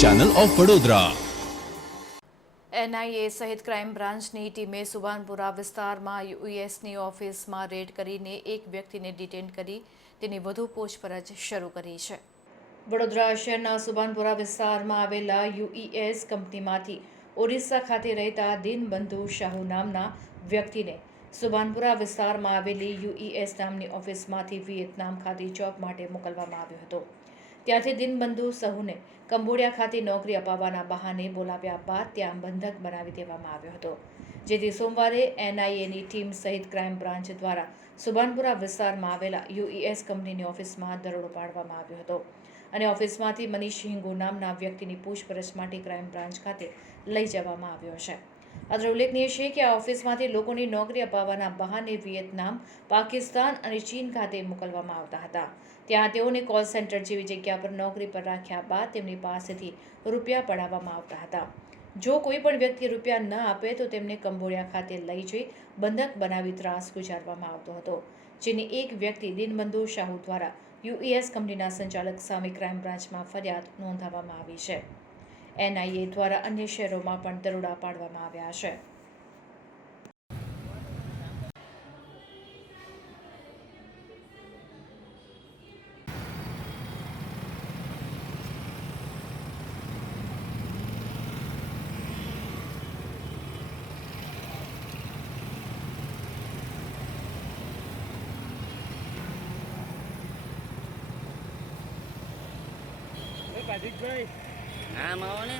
Channel of Vadodara. NIA સહિત crime બ્રાન્ચની ટીમે સુભાનપુરા વિસ્તારમાં યુએસની ઓફિસમાં રેડ કરીને એક વ્યક્તિને ડિટેન કરી તેની વધુ પૂછપરછ શરૂ કરી છે। વડોદરા શહેરના સુભાનપુરા વિસ્તારમાં આવેલા યુએસ કંપનીમાંથી ઓરિસ્સા ખાતે રહેતા દિનબંધુ શાહુ નામના વ્યક્તિને સુભાનપુરા વિસ્તારમાં આવેલી યુએસ નામની ઓફિસમાંથી વિયેતનામ ખાતે જોબ માટે મોકલવામાં આવ્યો હતો। ત્યાંથી દિનબંધુ શાહુને કંબોડિયા ખાતે નોકરી અપાવવાના બહાને બોલાવ્યા બાદ ત્યાં બંધક બનાવી દેવામાં આવ્યો હતો, જેથી સોમવારે એનઆઈએની ટીમ સહિત ક્રાઇમ બ્રાન્ચ દ્વારા સુભાનપુરા વિસ્તારમાં આવેલા યુએસ કંપનીની ઓફિસમાં દરોડો પાડવામાં આવ્યો હતો અને ઓફિસમાંથી મનીષ હિંગુ નામના વ્યક્તિની પૂછપરછ માટે ક્રાઇમ બ્રાન્ચ ખાતે લઈ જવામાં આવ્યો છે। અત્રે ઉલ્લેખનીય છે કે આ ઓફિસમાંથી લોકોની નોકરી અપાવવાના બહાને વિયેતનામ, પાકિસ્તાન અને ચીન ખાતે મોકલવામાં આવતા હતા। ત્યાં તેઓને કોલ સેન્ટર જેવી જગ્યા પર નોકરી પર રાખ્યા બાદ તેમની પાસેથી રૂપિયા પડાવવામાં આવતા હતા। જો કોઈ પણ વ્યક્તિ રૂપિયા ન આપે તો તેમને કંબોડિયા ખાતે લઈ જઈ બંધક બનાવી ત્રાસ ગુજારવામાં આવતો હતો, જેની એક વ્યક્તિ દિનબંધુ શાહુ દ્વારા યુએસ કંપનીના સંચાલક સામે ક્રાઇમ બ્રાન્ચમાં ફરિયાદ નોંધાવવામાં આવી છે। એનઆઈએ દ્વારા અન્ય શહેરોમાં પણ દરોડા પાડવામાં આવ્યા છે। કાર્તિકભાઈ આમ આવો ને।